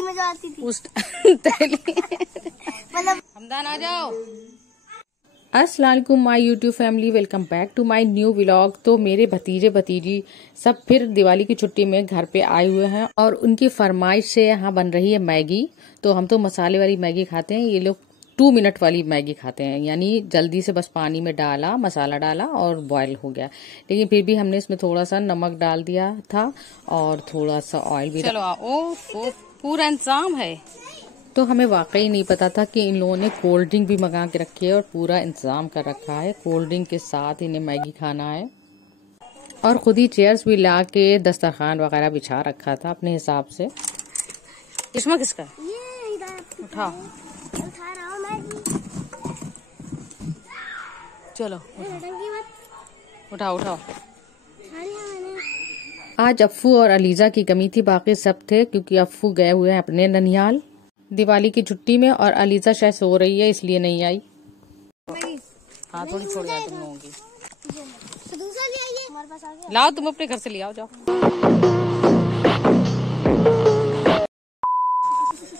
थैली में जो आती थी उस थैली मतलब। हमदान आ जाओ। अस्सलाम वालेकुम my YouTube family, welcome back to my new vlog. तो मेरे भतीजे भतीजी सब फिर दिवाली की छुट्टी में घर पे आए हुए हैं और उनकी फरमाइश से यहाँ बन रही है मैगी। तो हम तो मसाले वाली मैगी खाते हैं, ये लोग 2 मिनट वाली मैगी खाते हैं, यानी जल्दी से बस पानी में डाला, मसाला डाला और बॉयल हो गया। लेकिन फिर भी हमने इसमें थोड़ा सा नमक डाल दिया था और थोड़ा सा ऑयल भी। चलो ओ पूरा इंतजाम है। तो हमें वाकई नहीं पता था कि इन लोगों ने कोल्ड ड्रिंक भी मंगा के रखी है और पूरा इंतजाम कर रखा है। कोल्ड ड्रिंक के साथ इन्हें मैगी खाना है और खुद ही चेयर्स भी ला के दस्तरखान वगैरह बिछा रखा था अपने हिसाब से। इसमें किसका उठा रहा हूँ मैगी। चलो उठाओ उठाओ। आज अफ्फू और अलीजा की कमी थी, बाकी सब थे क्योंकि अफ्फू गए हुए हैं अपने ननिहाल दिवाली की छुट्टी में और अलीजा शायद सो रही है इसलिए नहीं आई। हाँ थोड़ी छोड़ जाए तुम लोगों की। लाओ तुम अपने घर से ले आओ, जाओ।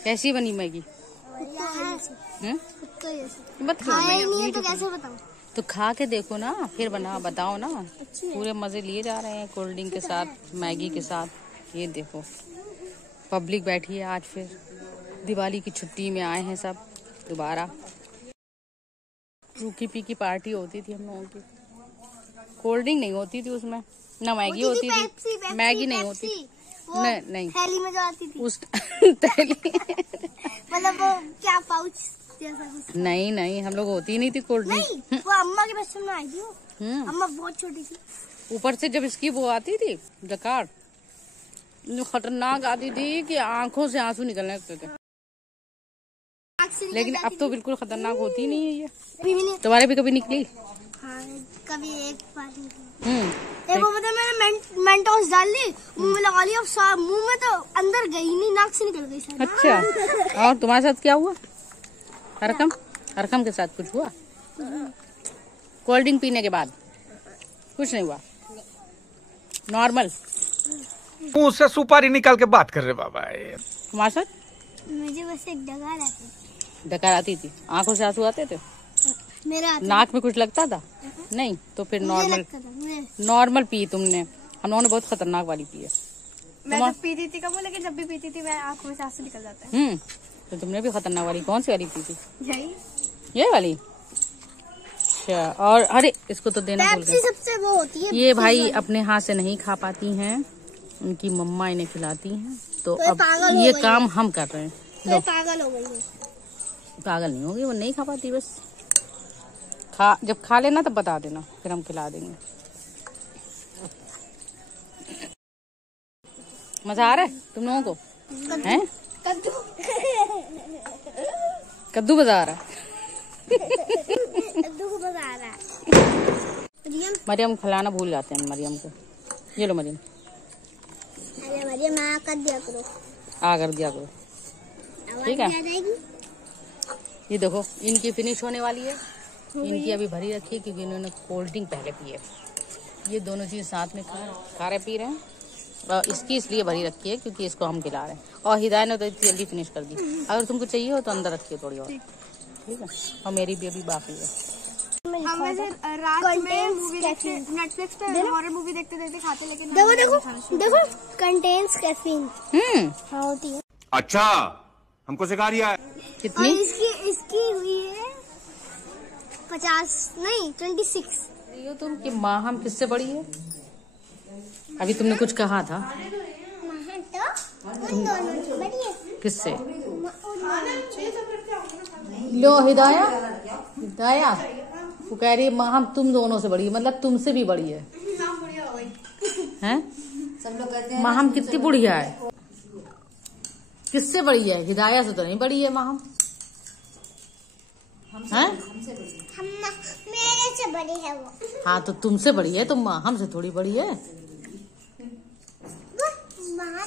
कैसी बनी मैगी? मत तो कैसे बताऊं? तो खा के देखो ना, फिर बताओ ना। पूरे मजे लिए जा रहे हैं कोल्ड ड्रिंक के साथ, मैगी के साथ। ये देखो पब्लिक बैठी है आज, फिर दिवाली की छुट्टी में आए हैं सब दोबारा। रूखी पीकी पार्टी होती थी हम लोगों की। कोल्ड ड्रिंक नहीं होती थी उसमें, ना मैगी होती थी, मैगी नहीं होती। नहीं थैली में जो आती थी उस थैली मतलब वो क्या पाउच जैसा कुछ। नहीं हम लोग होती नहीं थी कोल्ड ड्रिंक। वो अम्मा के बचपन में आई थी वो। अम्मा बहुत छोटी थी। ऊपर से जब इसकी वो आती थी जकार, जो खतरनाक आती थी कि आंखों से आंसू निकलने लगते थे। लेकिन अब तो बिल्कुल खतरनाक होती नहीं है ये। तुम्हारे भी कभी निकली? हाँ, कभी एक बार निकली। वो मतलब मैंने मेंटोस डाल ली, मुंह में लगा लिया, अब मुंह में तो अंदर गई नहीं, नाक से निकल गई शायद। अच्छा और तुम्हारे साथ क्या हुआ? हरकम के साथ कुछ हुआ? कोल्ड ड्रिंक पीने के बाद कुछ नहीं हुआ, नॉर्मल। मुंह से सुपारी निकाल के बात कर रहे बाबा। तुम्हारे साथ? मुझे बस एक डकार आती थी, आंखों से आंसू आते थे। मेरा नाक में कुछ लगता था? नहीं, तो फिर नॉर्मल पी तुमने। हम लोगों ने बहुत खतरनाक वाली पी है। मैं तो पीती थी कम, लेकिन जब भी पीती थी मैं आंखों से आंसू निकल जाता है। तो तुमने भी खतरनाक वाली कौन सी वाली पी थी? ये वाली। अच्छा, और अरे इसको तो देना भूल गए। सबसे वो होती है ये भाई अपने हाथ से नहीं खा पाती हैं, उनकी मम्मा इन्हें खिलाती हैं। तो अब ये काम हम कर रहे हैं। तो पागल हो गई है। पागल नहीं होगी, वो नहीं खा पाती। बस जब खा लेना तब बता देना, फिर हम खिला देंगे। मजा आ रहा है तुम लोगों को? हैं? कद्दू मजा आ रहा है। मरियम खिलाना भूल जाते हैं मरियम को। ये लो मरियम, मरियम कर दिया करो, कर दिया करो, ठीक है। ये देखो इनकी फिनिश होने वाली है। इनकी अभी भरी रखी है क्योंकि इन्होंने कोल्ड ड्रिंक पहले पी है। ये दोनों चीज साथ में खा रहे पी रहे हैं। और इसकी इसलिए भरी रखी है क्योंकि इसको हम खिला रहे हैं। और हिदायत ने तो इतनी जल्दी फिनिश कर दी। अगर तुमको चाहिए हो तो अंदर रखिए थोड़ी और, ठीक है। और मेरी भी अभी बाकी है। हम वैसे रात में मूवी देखते, नेटफ्लिक्स पे हॉरर मूवी देखते देखते खाते, लेकिन देखो कंटेन्स कैफीन। हाँ होती है। अच्छा हमको सिखा रिया है। कितनी? इसकी हुई है 50 नहीं 26। ये तुम कि माँ हम किससे बड़ी है? अभी तुमने कुछ कहा था। किससे? लो हिदाया वो कह रही है माँ हम तुम दोनों से बड़ी है, मतलब तुमसे भी बड़ी है। हैं? सब लोग कहते हैं माँ हम कितनी बुढ़िया है। किससे बड़ी है? हिदाया से तो नहीं बड़ी है माँ हम। मेरे से बड़ी है वो। हाँ तो तुमसे बड़ी है, तो माँ हमसे थोड़ी बड़ी है।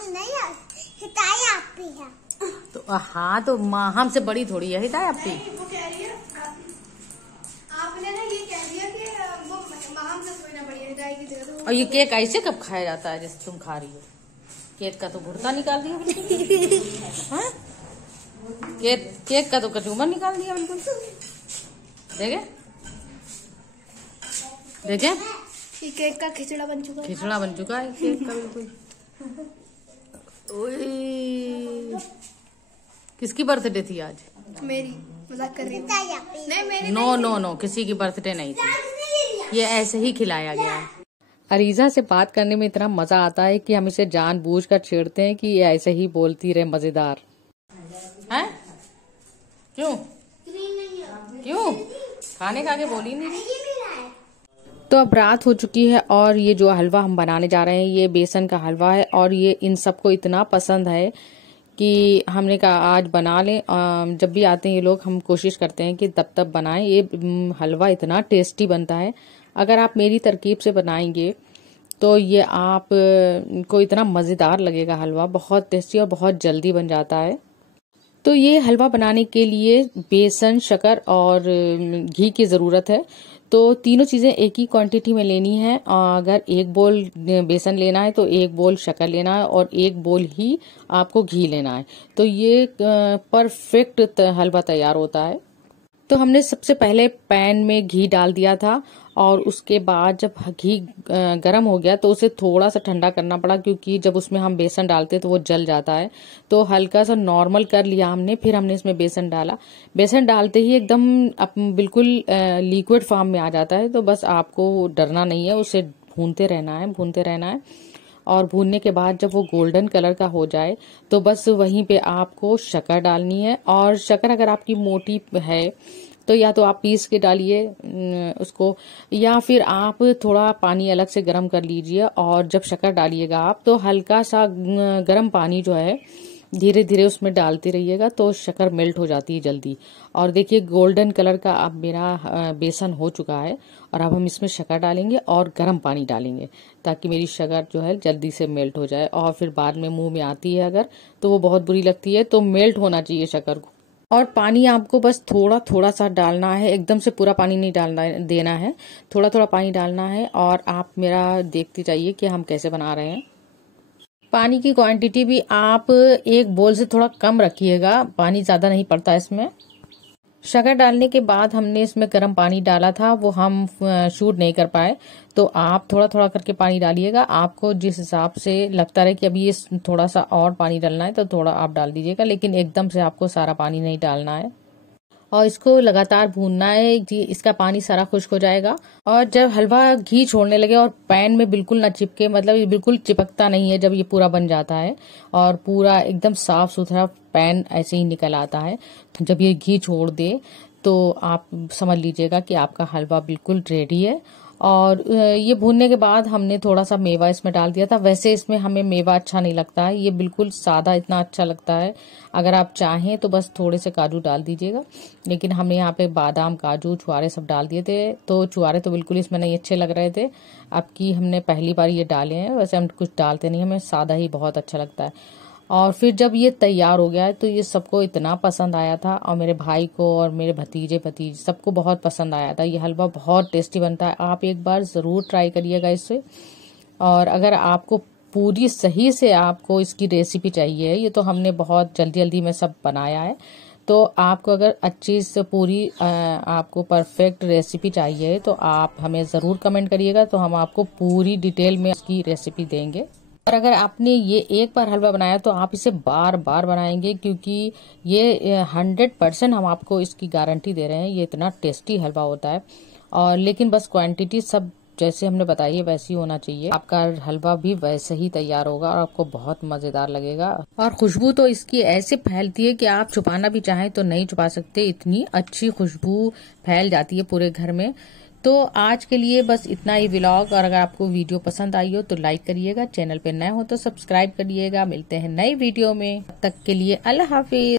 नहीं है, हिदाया आपी है। तो हाँ तो माँ हमसे बड़ी थोड़ी है हिदाया आपी। आपने ना ये कह दिया कि वो माँ हमसे कोई ना बड़ी है, हिदाया की जगह। और ये केक ऐसे कब खाया जाता है जैसे तुम खा रही हो? केक का तो घुड़ता निकाल दिया बिल्कुल। हाँ? केक का तो कचूमर निकाल दिया बिल्कुल। देखे देखे ये केक का खिचड़ा बन चुका है। खिचड़ा बन चुका है केक का बिल्कुल। ओए, किसकी बर्थडे थी आज? मेरी। मजाक कर रही हूँ। नहीं मेरी। नो, किसी की बर्थडे नहीं थी, ये ऐसे ही खिलाया गया है। अरीजा से बात करने में इतना मजा आता है कि हम इसे जानबूझकर छेड़ते हैं कि ये ऐसे ही बोलती रहे, मजेदार है। क्यों खाने खा के बोली नहीं। तो अब रात हो चुकी है और ये जो हलवा हम बनाने जा रहे हैं ये बेसन का हलवा है और ये इन सबको इतना पसंद है कि हमने कहा आज बना लें। जब भी आते हैं ये लोग हम कोशिश करते हैं कि तब बनाएं। ये हलवा इतना टेस्टी बनता है, अगर आप मेरी तरकीब से बनाएंगे तो ये आप को इतना मज़ेदार लगेगा। हलवा बहुत टेस्टी और बहुत जल्दी बन जाता है। तो ये हलवा बनाने के लिए बेसन, शक्कर और घी की ज़रूरत है। तो तीनों चीज़ें एक ही क्वांटिटी में लेनी है। अगर 1 बोल बेसन लेना है तो 1 बोल शक्कर लेना है और 1 बोल ही आपको घी लेना है। तो ये परफेक्ट हलवा तैयार होता है। तो हमने सबसे पहले पैन में घी डाल दिया था और उसके बाद जब घी गर्म हो गया तो उसे थोड़ा सा ठंडा करना पड़ा, क्योंकि जब उसमें हम बेसन डालते तो वो जल जाता है। तो हल्का सा नॉर्मल कर लिया हमने, फिर हमने इसमें बेसन डाला। बेसन डालते ही एकदम बिल्कुल लिक्विड फॉर्म में आ जाता है। तो बस आपको डरना नहीं है, उसे भूनते रहना है और भूनने के बाद जब वो गोल्डन कलर का हो जाए तो बस वहीं पे आपको शक्कर डालनी है। और शक्कर अगर आपकी मोटी है तो या तो आप पीस के डालिए उसको, या फिर आप थोड़ा पानी अलग से गर्म कर लीजिए और जब शक्कर डालिएगा आप तो हल्का सा गर्म पानी जो है धीरे धीरे उसमें डालते रहिएगा तो शक्कर मेल्ट हो जाती है जल्दी। और देखिए गोल्डन कलर का अब मेरा बेसन हो चुका है और अब हम इसमें शक्कर डालेंगे और गर्म पानी डालेंगे ताकि मेरी शक्कर जो है जल्दी से मेल्ट हो जाए। और फिर बाद में मुंह में आती है अगर तो वो बहुत बुरी लगती है। तो मेल्ट होना चाहिए शक्कर को। और पानी आपको बस थोड़ा थोड़ा सा डालना है, एकदम से पूरा पानी नहीं डालना देना है, थोड़ा थोड़ा पानी डालना है। और आप मेरा देखते जाइए कि हम कैसे बना रहे हैं। पानी की क्वांटिटी भी आप 1 बोल से थोड़ा कम रखिएगा, पानी ज्यादा नहीं पड़ता इसमें। शक्कर डालने के बाद हमने इसमें गर्म पानी डाला था, वो हम शूट नहीं कर पाए। तो आप थोड़ा थोड़ा करके पानी डालिएगा, आपको जिस हिसाब से लगता रहे कि अभी ये थोड़ा सा और पानी डालना है तो थोड़ा आप डाल दीजिएगा, लेकिन एकदम से आपको सारा पानी नहीं डालना है। और इसको लगातार भूनना है, इसका पानी सारा खुश्क हो जाएगा। और जब हलवा घी छोड़ने लगे और पैन में बिल्कुल ना चिपके, मतलब ये बिल्कुल चिपकता नहीं है जब ये पूरा बन जाता है और पूरा एकदम साफ सुथरा पैन ऐसे ही निकल आता है, तो जब ये घी छोड़ दे तो आप समझ लीजिएगा कि आपका हलवा बिल्कुल रेडी है। और ये भूनने के बाद हमने थोड़ा सा मेवा इसमें डाल दिया था। वैसे इसमें हमें मेवा अच्छा नहीं लगता है, ये बिल्कुल सादा इतना अच्छा लगता है। अगर आप चाहें तो बस थोड़े से काजू डाल दीजिएगा, लेकिन हमने यहाँ पे बादाम, काजू, छुआरे सब डाल दिए थे। तो छुआरे तो बिल्कुल इसमें नहीं अच्छे लग रहे थे, अब की हमने पहली बार ये डाले हैं। वैसे हम कुछ डालते नहीं, हमें सादा ही बहुत अच्छा लगता है। और फिर जब ये तैयार हो गया है तो ये सबको इतना पसंद आया था और मेरे भाई को और मेरे भतीजे सबको बहुत पसंद आया था। ये हलवा बहुत टेस्टी बनता है, आप एक बार ज़रूर ट्राई करिएगा इससे। और अगर आपको पूरी सही से आपको इसकी रेसिपी चाहिए, ये तो हमने बहुत जल्दी जल्दी में सब बनाया है, तो आपको अगर अच्छी से पूरी आपको परफेक्ट रेसिपी चाहिए तो आप हमें ज़रूर कमेंट करिएगा, तो हम आपको पूरी डिटेल में इसकी रेसिपी देंगे। और अगर आपने ये एक बार हलवा बनाया तो आप इसे बार बार बनाएंगे, क्योंकि ये 100% हम आपको इसकी गारंटी दे रहे हैं, ये इतना टेस्टी हलवा होता है। और लेकिन बस क्वांटिटी सब जैसे हमने बताई है वैसी होना चाहिए, आपका हलवा भी वैसे ही तैयार होगा और आपको बहुत मजेदार लगेगा। और खुशबू तो इसकी ऐसे फैलती है कि आप छुपाना भी चाहें तो नहीं छुपा सकते, इतनी अच्छी खुशबू फैल जाती है पूरे घर में। तो आज के लिए बस इतना ही व्लॉग, और अगर आपको वीडियो पसंद आई हो तो लाइक करिएगा, चैनल पे नए हो तो सब्सक्राइब करिएगा। मिलते हैं नई वीडियो में, तब तक के लिए अल्लाह हाफिज।